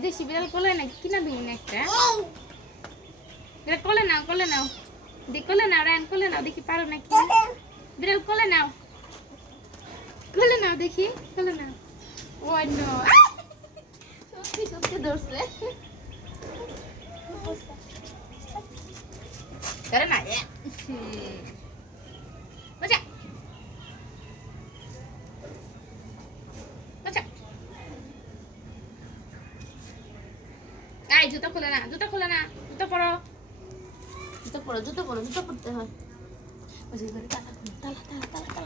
বিদেশি বিড়াল কোলে না কিনা দিন একটা বিড়াল কোলে নাও দি কোলে নাও রান কোলে নাও দেখি পারো নাকি বিড়াল কোলে নাও দেখি কোলে নাও ও নো সত্যি সত্যি ধরছে ধরে না বাজা বাজা জুতো খুলে না জুতো পরো জুতো পরতে হয় তালা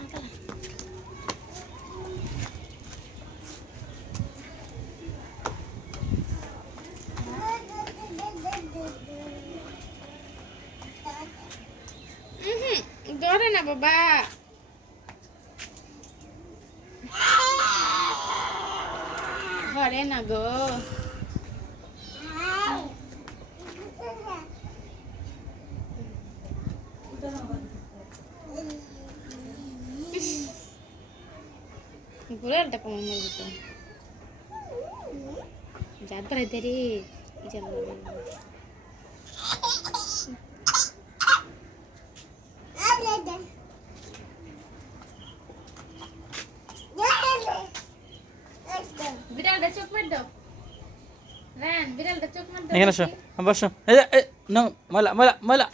ধরে না বাবা ধরে না গো ঘুরে কম যেত যার পরে দেরি বিড়ালটা চোখ মার দাও রান বিড়ালটা চোখ মার দাও এখানে আসো বসো এই যে, এই, নাও ময়লা ময়লা ময়লা